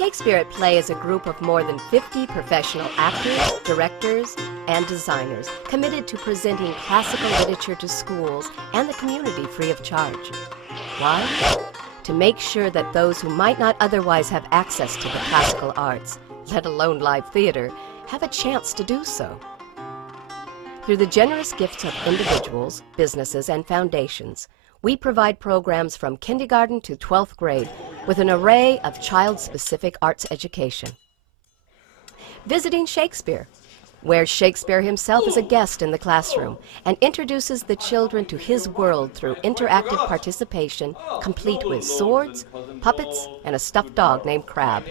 Shakespeare at Play is a group of more than 50 professional actors, directors, and designers committed to presenting classical literature to schools and the community free of charge. Why? To make sure that those who might not otherwise have access to the classical arts, let alone live theater, have a chance to do so. Through the generous gifts of individuals, businesses, and foundations, we provide programs from kindergarten to 12th grade with an array of child-specific arts education. Visiting Shakespeare, where Shakespeare himself is a guest in the classroom and introduces the children to his world through interactive participation, complete with swords, puppets, and a stuffed dog named Crab.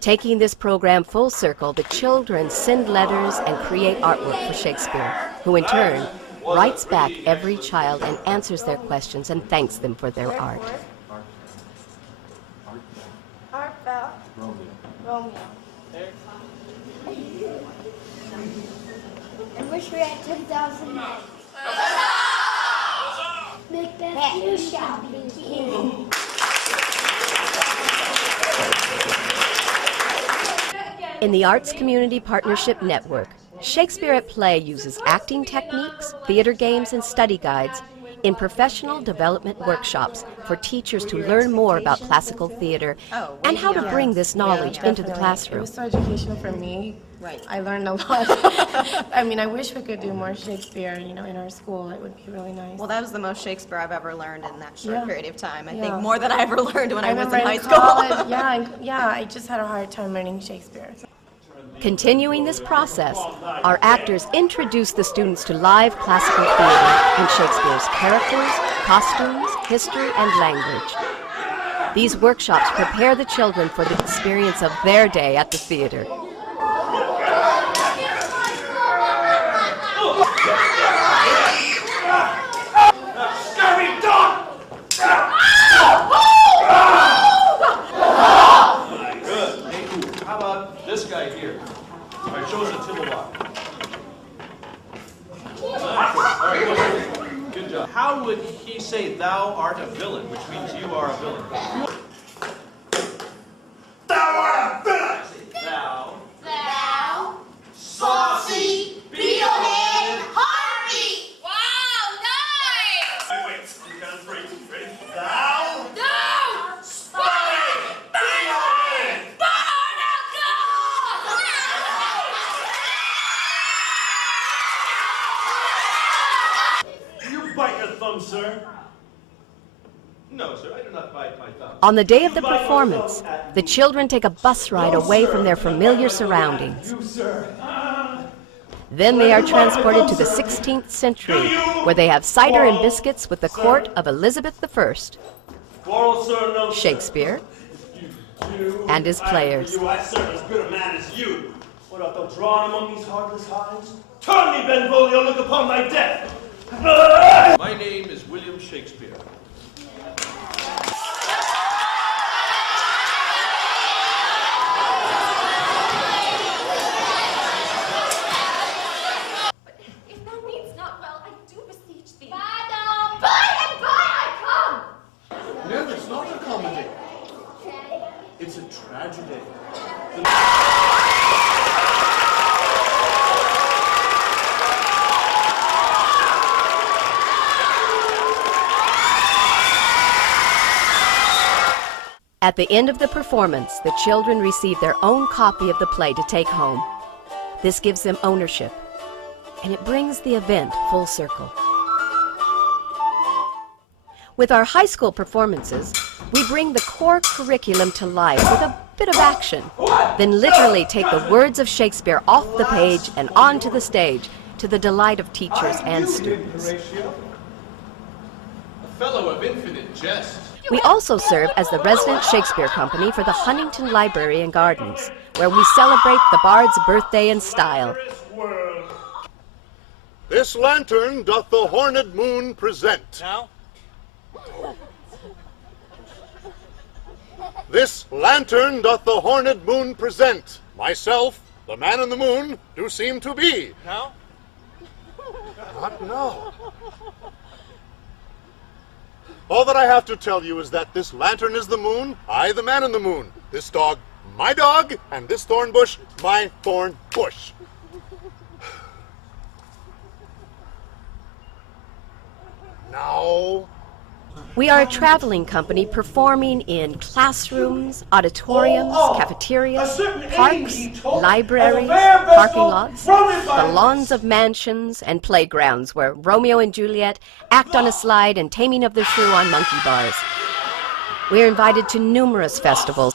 Taking this program full circle, the children send letters and create artwork for Shakespeare, who in turn writes back every child and answers their questions and thanks them for their art. Art fell. Romeo. I wish we had 10,000 men. Macbeth, you shall be king. In the Arts Community Partnership Network, Shakespeare at Play uses acting techniques, theater games, and study guides in professional development workshops for teachers to learn more about classical theater and how to bring this knowledge into the classroom. It was so educational for me. Right. I learned a lot. I mean, I wish we could do more Shakespeare, in our school. It would be really nice. Well, that was the most Shakespeare I've ever learned in that short period of time. I Yeah. think more than I ever learned when I was in high college, school. I just had a hard time learning Shakespeare. Continuing this process, our actors introduce the students to live classical theater and Shakespeare's characters, costumes, history, and language. These workshops prepare the children for the experience of their day at the theater. Scary dog! Good. Hey, how about this guy here? All right, show us a Tillamook. All right, good job. How would he say thou art a villain, which means you are a villain? Thou art a villain! Thou. Thou. Saucy. Beetlehead. Harvey. Wow, nice! Wait, you count three. Ready? Thou. No! Spotty. Beetlehead. You bite your thumb, sir. No, sir, I do not bite my thumb. On the day of the performance, the children take a bus ride away from their familiar surroundings. You, sir. Then they are transported to the 16th century, where they have cider and biscuits with the court of Elizabeth I, Quarrel, sir, no, sir. Shakespeare, You, and his players. I serve as good a man as you. What art thou drawn among these heartless hinds? Turn me, Benvolio, look upon thy death. My name is William Shakespeare. If thou mean'st not well, I do beseech thee. Madam. By and by I come. No, it's not a comedy. It's a tragedy. At the end of the performance, the children receive their own copy of the play to take home. This gives them ownership, and it brings the event full circle. With our high school performances, we bring the core curriculum to life with a bit of action, then literally take the words of Shakespeare off the page and onto the stage to the delight of teachers and students. A fellow of infinite jest. We also serve as the resident Shakespeare company for the Huntington Library and Gardens, where we celebrate the bard's birthday in style. This lantern doth the horned moon present. Now? This lantern doth the horned moon present. Myself, the man in the moon, do seem to be. All that I have to tell you is that this lantern is the moon, I the man in the moon. This dog, my dog, and this thorn bush, my thorn bush. Now... We are a traveling company performing in classrooms, auditoriums, cafeterias, parks, libraries, parking lots, the lawns of mansions, and playgrounds where Romeo and Juliet act on a slide and Taming of the Shrew on monkey bars. We are invited to numerous festivals.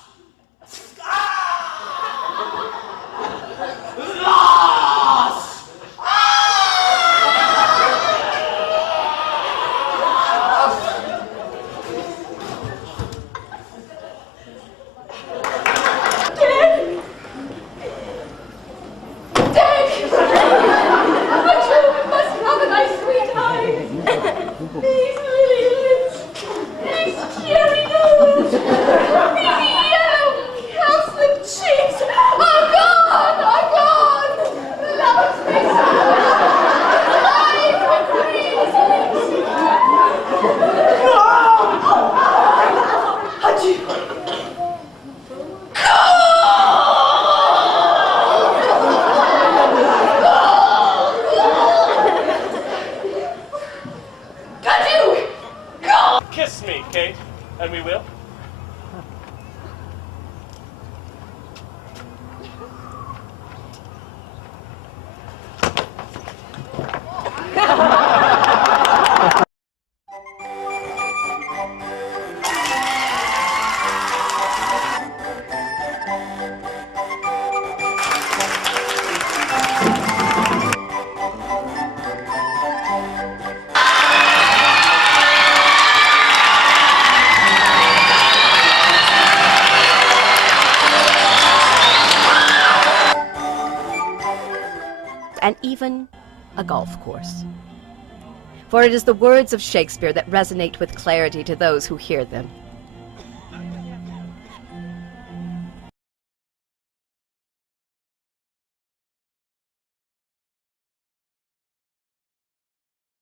Kiss me, Kate, and we will. And even a golf course. For it is the words of Shakespeare that resonate with clarity to those who hear them.